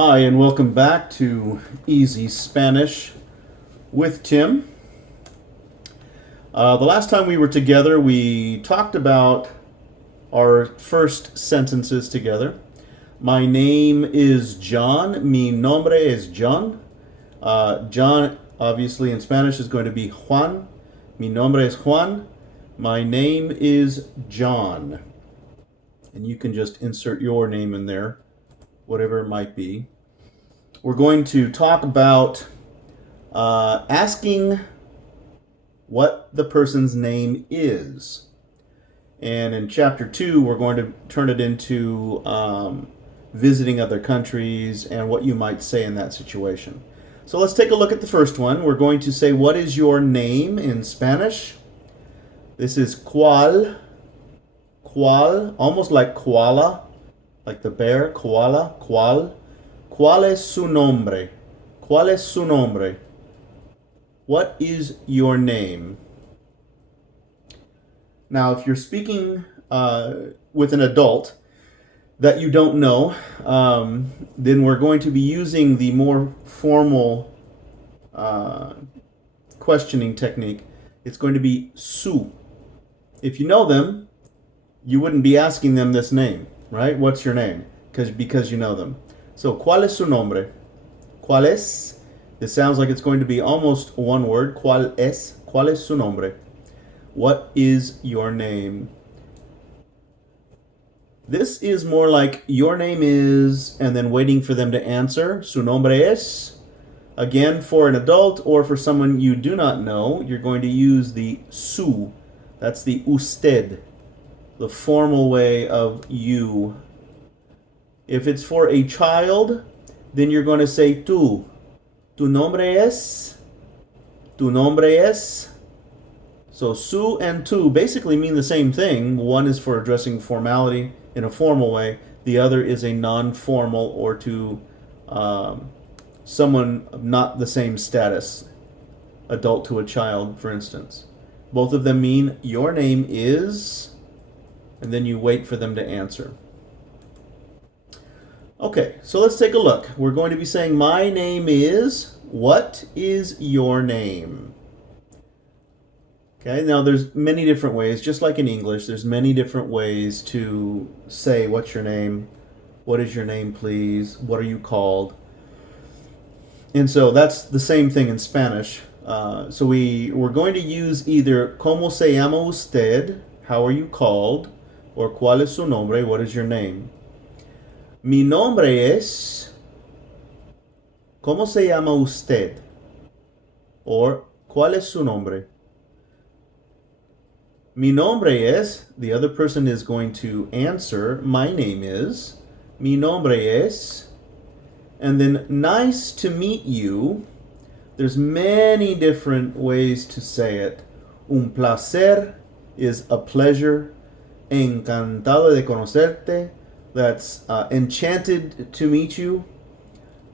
Hi, and welcome back to Easy Spanish with Tim. The last time we were together, we talked about our first sentences together. My name is John. Mi nombre es John. John, obviously in Spanish, is going to be Juan. Mi nombre es Juan. My name is John. And you can just insert your name in there, whatever it might be. We're going to talk about asking what the person's name is. And in chapter 2, we're going to turn it into visiting other countries and what you might say in that situation. So let's take a look at the first one. We're going to say, what is your name in Spanish? This is cuál, almost like koala, like the bear, koala, cuál. ¿Cuál es su nombre? ¿Cuál es su nombre? What is your name? Now, if you're speaking with an adult that you don't know, then we're going to be using the more formal questioning technique. It's going to be su. If you know them, you wouldn't be asking them this name, right? What's your name? Because you know them. So, ¿cuál es su nombre? ¿Cuál es? This sounds like it's going to be almost one word. ¿Cuál es? ¿Cuál es su nombre? What is your name? This is more like your name is, and then waiting for them to answer. Su nombre es. Again, for an adult or for someone you do not know, you're going to use the su. That's the usted, the formal way of you. If it's for a child, then you're going to say tú. Tu nombre es. Tu nombre es. So su and tu basically mean the same thing. One is for addressing formality in a formal way. The other is a non-formal or to someone of not the same status. Adult to a child, for instance. Both of them mean your name is, and then you wait for them to answer. Okay, so let's take a look. We're going to be saying, my name is, what is your name? Okay, now there's many different ways, just like in English, there's many different ways to say, what's your name? What is your name, please? What are you called? And so that's the same thing in Spanish. So we're going to use either, ¿Cómo se llama usted? How are you called? Or, ¿Cuál es su nombre? What is your name? Mi nombre es, ¿cómo se llama usted? Or, ¿cuál es su nombre? Mi nombre es, the other person is going to answer, my name is, mi nombre es, and then nice to meet you. There's many different ways to say it. Un placer is a pleasure. Encantado de conocerte. That's enchanted to meet you.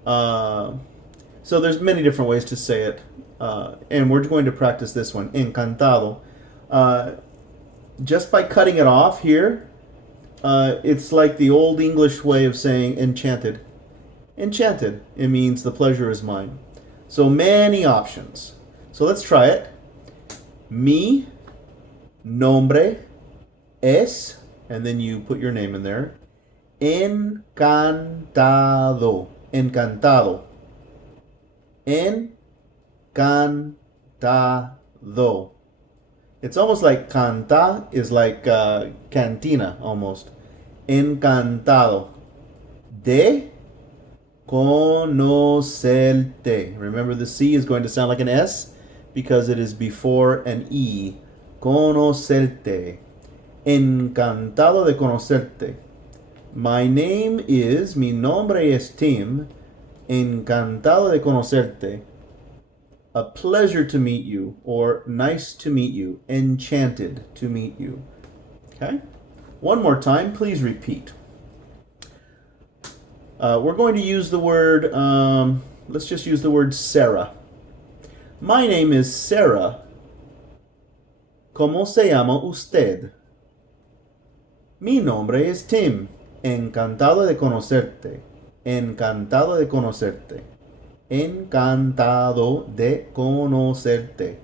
So there's many different ways to say it. And we're going to practice this one. Encantado. Just by cutting it off here, it's like the old English way of saying enchanted. Enchanted. It means the pleasure is mine. So many options. So let's try it. Mi nombre es, and then you put your name in there. Encantado. Encantado. Encantado. It's almost like canta is like cantina almost. Encantado. De conocerte. Remember the C is going to sound like an S because it is before an E. Conocerte. Encantado de conocerte. My name is, mi nombre es Tim. Encantado de conocerte. A pleasure to meet you, or nice to meet you. Enchanted to meet you. Okay? One more time, please repeat. We're going to use the word, let's just use the word Sarah. My name is Sarah. ¿Cómo se llama usted? Mi nombre es Tim. Encantado de conocerte. Encantado de conocerte. Encantado de conocerte.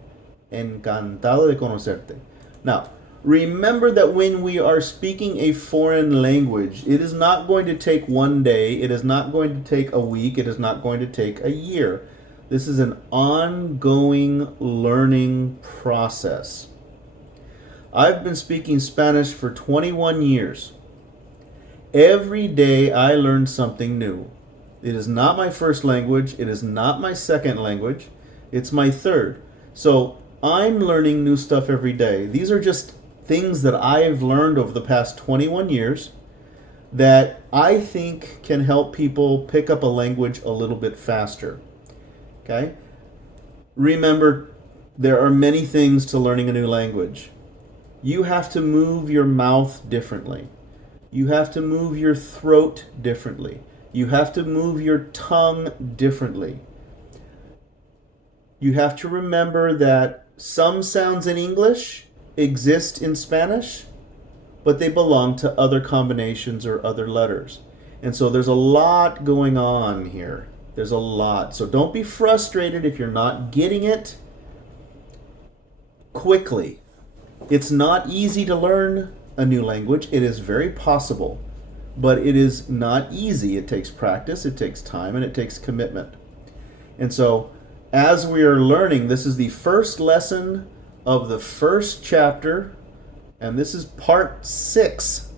Encantado de conocerte. Now, remember that when we are speaking a foreign language, it is not going to take one day, it is not going to take a week, it is not going to take a year. This is an ongoing learning process. I've been speaking Spanish for 21 years. Every day I learn something new. It is not my first language, it is not my second language, it's my third. So I'm learning new stuff every day. These are just things that I've learned over the past 21 years that I think can help people pick up a language a little bit faster. Okay? Remember, there are many things to learning a new language. You have to move your mouth differently. You have to move your throat differently. You have to move your tongue differently. You have to remember that some sounds in English exist in Spanish, but they belong to other combinations or other letters. And so there's a lot going on here. There's a lot. So don't be frustrated if you're not getting it quickly. It's not easy to learn a new language. It is very possible, but it is not easy. It takes practice, it takes time, and it takes commitment. And so as we are learning, this is the first lesson of the first chapter, and this is part 6.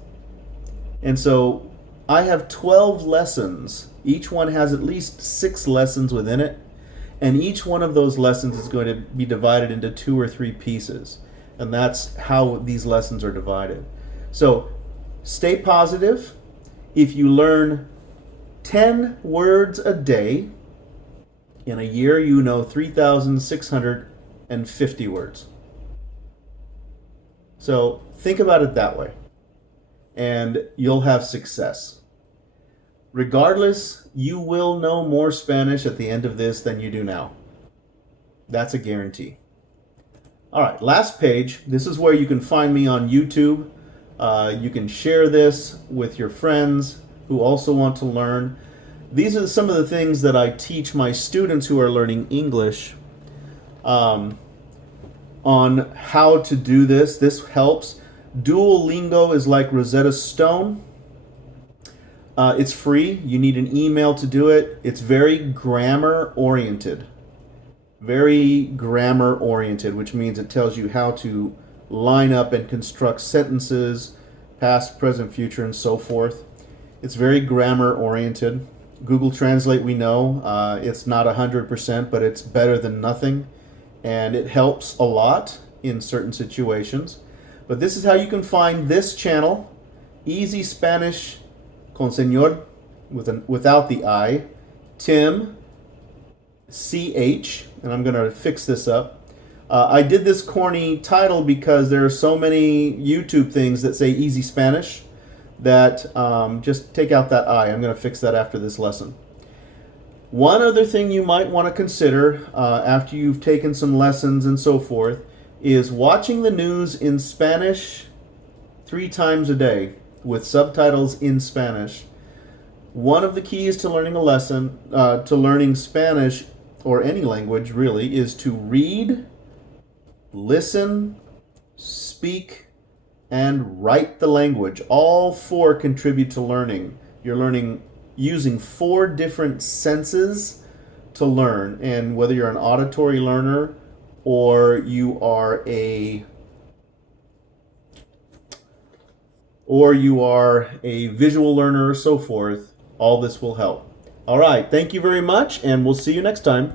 And so I have 12 lessons. Each one has at least 6 lessons within it, and each one of those lessons is going to be divided into 2 or 3 pieces. And that's how these lessons are divided. So stay positive. If you learn 10 words a day, in a year you know 3,650 words. So think about it that way, and you'll have success. Regardless, you will know more Spanish at the end of this than you do now. That's a guarantee. All right, last page. This is where you can find me on YouTube. You can share this with your friends who also want to learn. These are some of the things that I teach my students who are learning English on how to do this. This helps. Duolingo is like Rosetta Stone. It's free. You need an email to do it. It's very grammar oriented. Very grammar oriented, which means it tells you how to line up and construct sentences, past, present, future, and so forth. It's very grammar oriented. Google Translate, we know, it's not 100%, but it's better than nothing, and it helps a lot in certain situations. But this is how you can find this channel, Easy Spanish con Señor, without the I, Tim Ch, and I'm going to fix this up. I did this corny title because there are so many YouTube things that say Easy Spanish that just take out that I. I'm going to fix that after this lesson. One other thing you might want to consider after you've taken some lessons and so forth is watching the news in Spanish 3 times a day with subtitles in Spanish. One of the keys to learning a lesson, to learning Spanish or any language really, is to read, listen, speak, and write the language. All 4 contribute to learning. You're learning using 4 different senses to learn, and whether you're an auditory learner or you are a visual learner or so forth, all this will help. All right, thank you very much, and we'll see you next time.